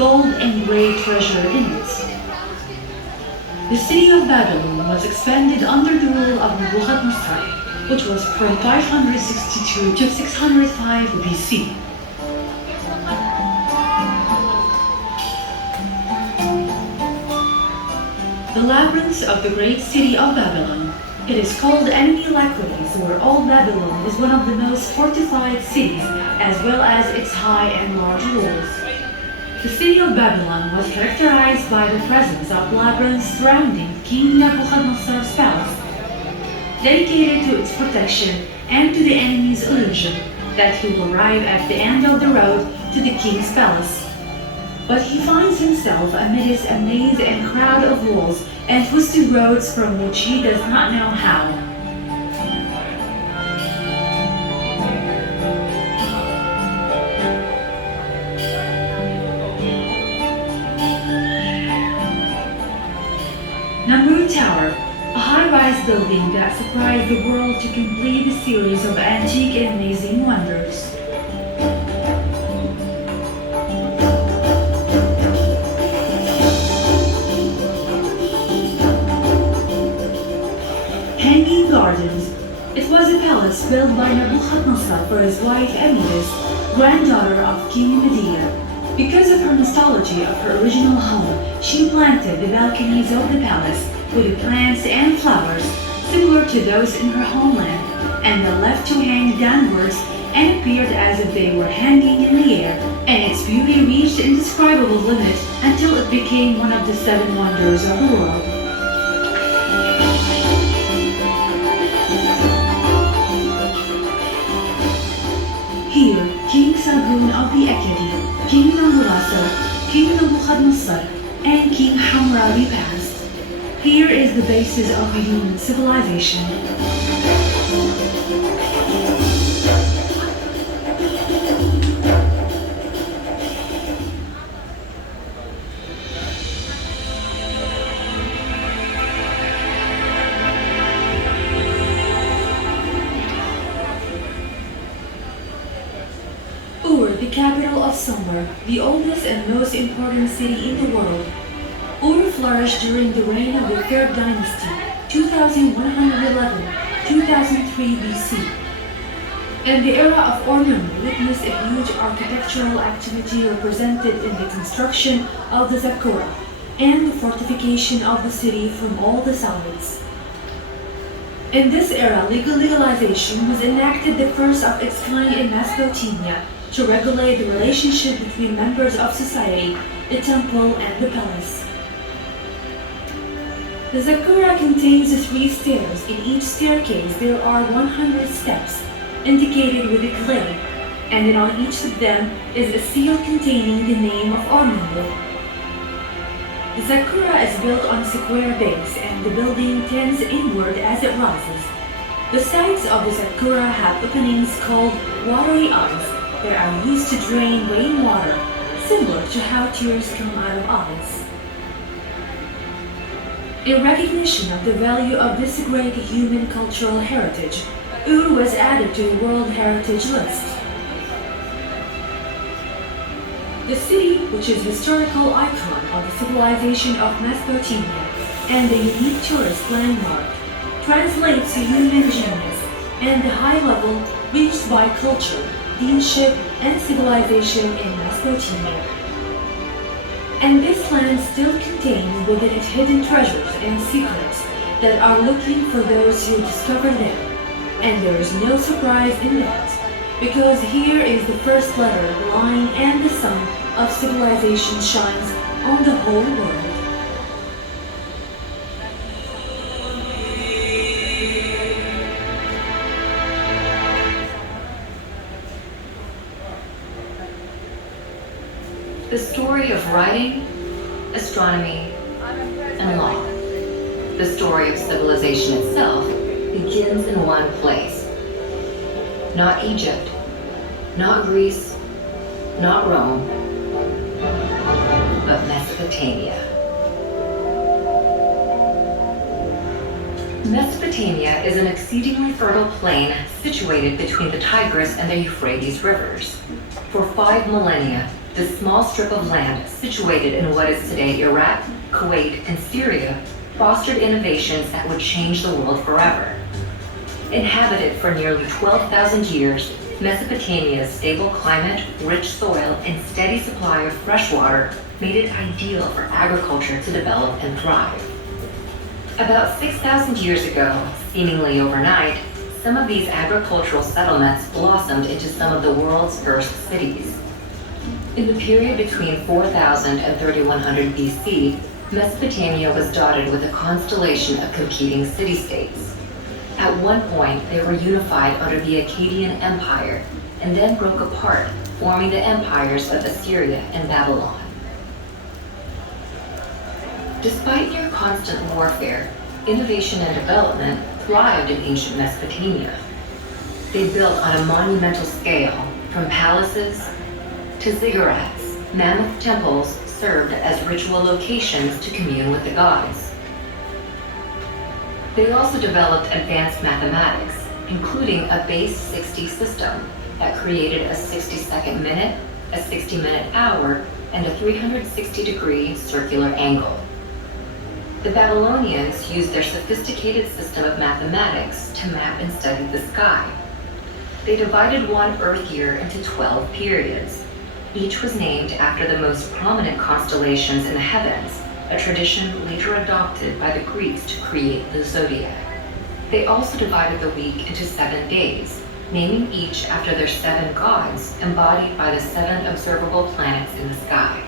gold and great treasure in it. The city of Babylon was expanded under the rule of Nebuchadnezzar, which was from 562 to 605 BC. The labyrinth of the great city of Babylon. It is called Enemy Lacunes, where Old Babylon is one of the most fortified cities, as well as its high and large walls. The city of Babylon was characterized by the presence of labyrinths surrounding King Nebuchadnezzar's palace, dedicated to its protection and to the enemy's illusion that he will arrive at the end of the road to the king's palace. But he finds himself amidst a maze and crowd of walls and twisted roads from which he does not know how. Namrud Tower, a high-rise building that surprised the world to complete a series of antique and amazing wonders. Hanging Gardens. It was a palace built by Nebuchadnezzar for his wife Amidas, granddaughter of King Medea. Because of her nostalgia of her original home, she planted the balconies of the palace with plants and flowers similar to those in her homeland, and they left to hang downwards and appeared as if they were hanging in the air, and its beauty reached indescribable limits until it became one of the 7 wonders of the world. Here, King Sargon of the Akkadi, King Nabonidus, King Nebuchadnezzar, and King Hammurabi passed. Here is the basis of human civilization. Ur, the capital of Sumer, the oldest and most important city in the world. Ur flourished during the reign of the 3rd dynasty, 2111-2003 BC. And the era of Ormuzd witnessed a huge architectural activity represented in the construction of the Zakura and the fortification of the city from all the sides. In this era, legalization was enacted, the first of its kind in Mesopotamia, to regulate the relationship between members of society, the temple, and the palace. The Zakura contains 3 stairs. In each staircase there are 100 steps, indicated with a clay, and on each of them is a seal containing the name of Ormuzd. The Zakura is built on a square base, and the building tends inward as it rises. The sides of the Zakura have openings called watery eyes that are used to drain rainwater, similar to how tears come out of eyes. In recognition of the value of this great human cultural heritage, Ur was added to the World Heritage List. The city, which is a historical icon of the civilization of Mesopotamia and a unique tourist landmark, translates to human genius and the high level reached by culture, kingship, and civilization in Mesopotamia. And this land still contains within it hidden treasures and secrets that are looking for those who discover them. And there is no surprise in that, because here is the first letter, the line, and the sun of civilization shines on the whole world. The story of writing, astronomy, and law. The story of civilization itself begins in one place. Not Egypt, not Greece, not Rome, but Mesopotamia. Mesopotamia is an exceedingly fertile plain situated between the Tigris and the Euphrates rivers. For 5 millennia, This small strip of land, situated in what is today Iraq, Kuwait, and Syria, fostered innovations that would change the world forever. Inhabited for nearly 12,000 years, Mesopotamia's stable climate, rich soil, and steady supply of fresh water made it ideal for agriculture to develop and thrive. About 6,000 years ago, seemingly overnight, some of these agricultural settlements blossomed into some of the world's first cities. In the period between 4000 and 3100 BC, Mesopotamia was dotted with a constellation of competing city-states. At one point, they were unified under the Akkadian Empire, and then broke apart, forming the empires of Assyria and Babylon. Despite near constant warfare, innovation and development thrived in ancient Mesopotamia. They built on a monumental scale, from palaces to ziggurats. Mammoth temples served as ritual locations to commune with the gods. They also developed advanced mathematics, including a base 60 system that created a 60-second minute, a 60-minute hour, and a 360-degree circular angle. The Babylonians used their sophisticated system of mathematics to map and study the sky. They divided one Earth year into 12 periods. Each was named after the most prominent constellations in the heavens, a tradition later adopted by the Greeks to create the zodiac. They also divided the week into 7 days, naming each after their 7 gods, embodied by the 7 observable planets in the sky.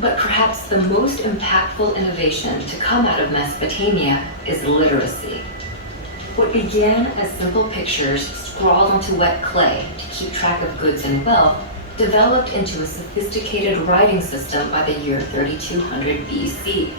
But perhaps the most impactful innovation to come out of Mesopotamia is literacy. What began as simple pictures scrawled onto wet clay to keep track of goods and wealth developed into a sophisticated writing system by the year 3200 BC.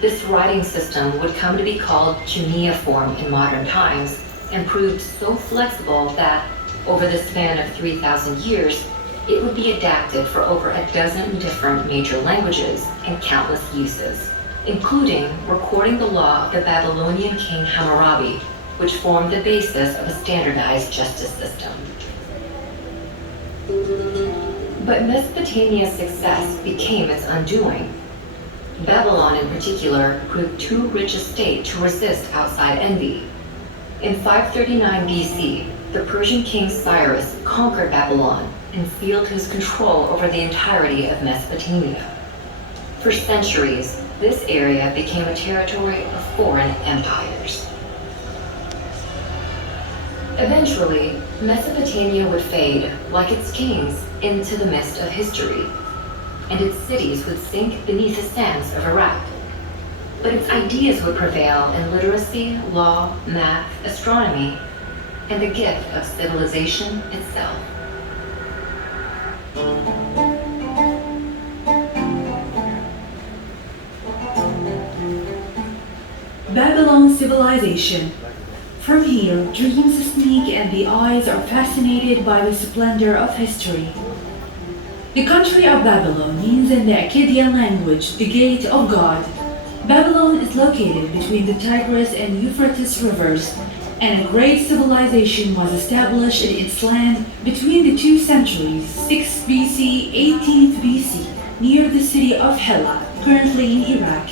This writing system would come to be called cuneiform in modern times and proved so flexible that, over the span of 3,000 years, it would be adapted for over a dozen different major languages and countless uses, including recording the law of the Babylonian king Hammurabi, which formed the basis of a standardized justice system. But Mesopotamia's success became its undoing. Babylon in particular proved too rich a state to resist outside envy. In 539 BC, the Persian king Cyrus conquered Babylon and sealed his control over the entirety of Mesopotamia. For centuries, this area became a territory of foreign empires. Eventually, Mesopotamia would fade, like its kings, into the mist of history, and its cities would sink beneath the sands of Iraq. But its ideas would prevail in literacy, law, math, astronomy, and the gift of civilization itself. Babylon civilization. From here, dreams sneak and the eyes are fascinated by the splendor of history. The country of Babylon means in the Akkadian language, the gate of God. Babylon is located between the Tigris and Euphrates rivers, and a great civilization was established in its land between the 2 centuries, 6th BC, 18th BC, near the city of Hela, currently in Iraq.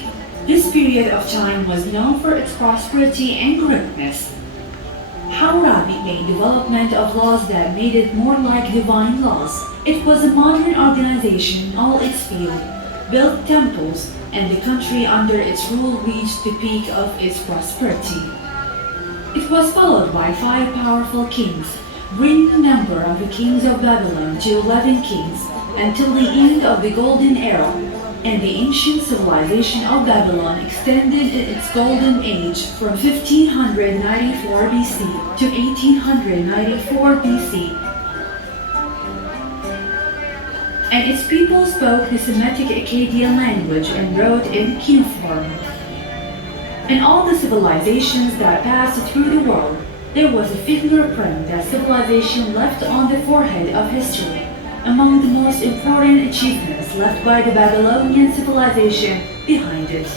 This period of time was known for its prosperity and greatness. Hammurabi made development of laws that made it more like divine laws. It was a modern organization in all its field, built temples, and the country under its rule reached the peak of its prosperity. It was followed by 5 powerful kings, bringing the number of the kings of Babylon to 11 kings until the end of the Golden Era, and the ancient civilization of Babylon extended in its golden age from 1594 BC to 1894 BC. And its people spoke the Semitic Akkadian language and wrote in cuneiform. In all the civilizations that passed through the world, there was a fingerprint that civilization left on the forehead of history. Among the most important achievements left by the Babylonian civilization behind it.